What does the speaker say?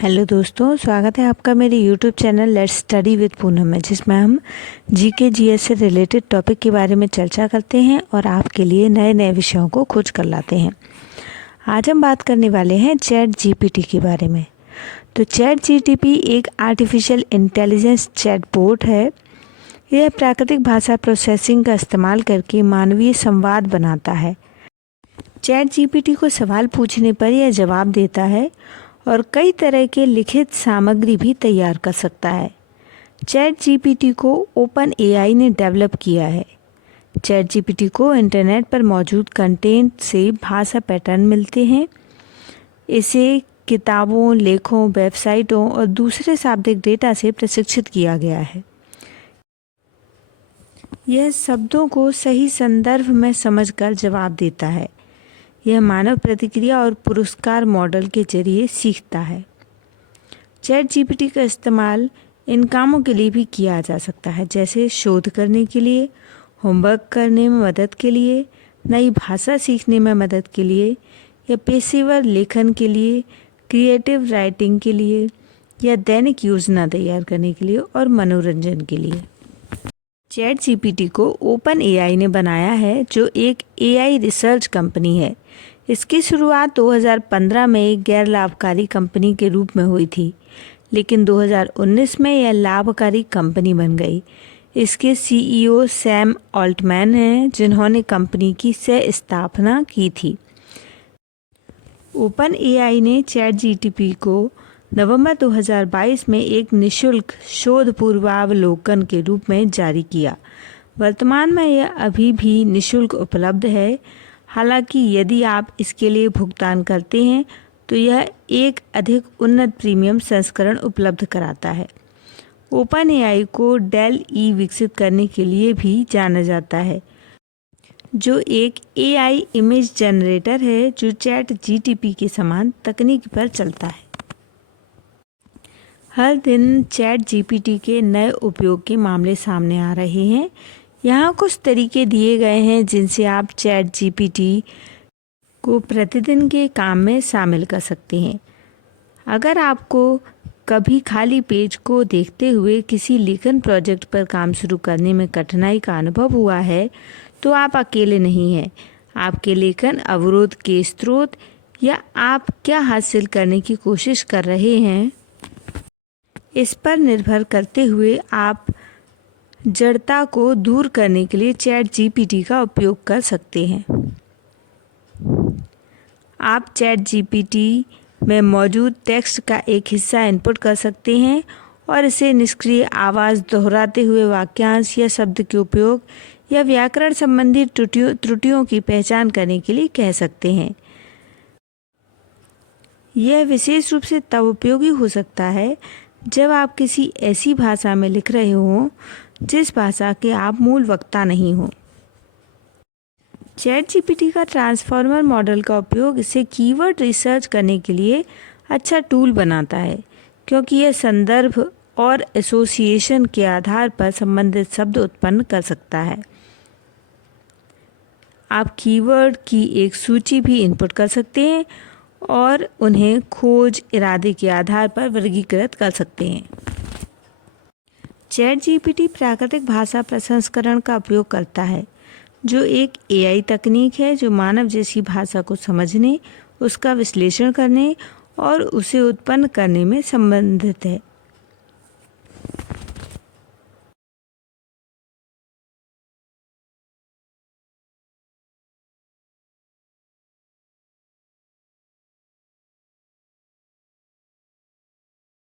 Hello दोस्तों, स्वागत है आपका मेरे YouTube channel let's study with Poonam में, जिसमें हम जीके जीएस से रिलेटेड टॉपिक के बारे में चर्चा करते हैं और आपके लिए नए नए विषयों को खोज कर लाते हैं। आज हम बात करने वाले हैं चैट जीपीटी के बारे में। तो चैट जीपीटी एक आर्टिफिशियल इंटेलिजेंस चैटबॉट है। यह प्राकृतिक भाषा प्रोसेसिंग का इस्तेमाल करके मानवीय संवाद बनाता है। चैट जीपीटी को सवाल पूछने पर यह जवाब देता है और कई तरह के लिखित सामग्री भी तैयार कर सकता है। चैट जीपीटी को ओपन एआई ने डेवलप किया है। चैट जीपीटी को इंटरनेट पर मौजूद कंटेंट से भाषा पैटर्न मिलते हैं। इसे किताबों, लेखों, वेबसाइटों और दूसरे शाब्दिक डेटा से प्रशिक्षित किया गया है। यह शब्दों को सही संदर्भ में समझकर जवाब देता है। यह मानव प्रतिक्रिया और पुरस्कार मॉडल के जरिए सीखता है। चैट जीपीटी का इस्तेमाल इन कामों के लिए भी किया जा सकता है, जैसे शोध करने के लिए, होमवर्क करने में मदद के लिए, नई भाषा सीखने में मदद के लिए, या पेशेवर लेखन के लिए, क्रिएटिव राइटिंग के लिए, या दैनिक योजना तैयार करने के लिए और मनोरंजन के लिए। चैट जीपीटी को ओपन एआई ने बनाया है, जो एक एआई रिसर्च कंपनी है। इसकी शुरुआत 2015 में एक गैर लाभकारी कंपनी के रूप में हुई थी, लेकिन 2019 में यह लाभकारी कंपनी बन गई। इसके सीईओ सैम ऑल्टमैन हैं, जिन्होंने कंपनी की सह स्थापना की थी। ओपन एआई ने चैट जीपीटी को नवंबर 2022 में एक निशुल्क शोध पूर्वावलोकन के रूप में जारी किया। वर्तमान में यह अभी भी निशुल्क उपलब्ध है। हालांकि यदि आप इसके लिए भुगतान करते हैं तो यह एक अधिक उन्नत प्रीमियम संस्करण उपलब्ध कराता है। ओपन एआई को डेल ई विकसित करने के लिए भी जाना जाता है, जो एक एआई इमेज जनरेटर है जो चैट जीपीटी के समान तकनीक पर चलता है। हर दिन चैट जीपीटी के नए उपयोग के मामले सामने आ रहे हैं। यहाँ कुछ तरीके दिए गए हैं जिनसे आप चैट जीपीटी को प्रतिदिन के काम में शामिल कर सकते हैं। अगर आपको कभी खाली पेज को देखते हुए किसी लेखन प्रोजेक्ट पर काम शुरू करने में कठिनाई का अनुभव हुआ है, तो आप अकेले नहीं हैं। आपके लेखन अवरोध के स्रोत या आप क्या हासिल करने की कोशिश कर रहे हैं, इस पर निर्भर करते हुए आप जड़ता को दूर करने के लिए चैट जीपीटी का उपयोग कर सकते हैं। आप चैट जीपीटी में मौजूद टेक्स्ट का एक हिस्सा इनपुट कर सकते हैं और इसे निष्क्रिय आवाज़, दोहराते हुए वाक्यांश या शब्द के उपयोग या व्याकरण संबंधी त्रुटियों की पहचान करने के लिए कह सकते हैं। यह विशेष रूप से तब उपयोगी हो सकता है जब आप किसी ऐसी भाषा में लिख रहे हों जिस भाषा के आप मूल वक्ता नहीं हो। चैट जीपीटी का ट्रांसफॉर्मर मॉडल का उपयोग इसे कीवर्ड रिसर्च करने के लिए अच्छा टूल बनाता है, क्योंकि यह संदर्भ और एसोसिएशन के आधार पर संबंधित शब्द उत्पन्न कर सकता है। आप कीवर्ड की एक सूची भी इनपुट कर सकते हैं और उन्हें खोज इरादे के आधार पर वर्गीकृत कर सकते हैं। चैट जीपीटी प्राकृतिक भाषा प्रसंस्करण का उपयोग करता है, जो एक एआई तकनीक है जो मानव जैसी भाषा को समझने, उसका विश्लेषण करने और उसे उत्पन्न करने में संबंधित है।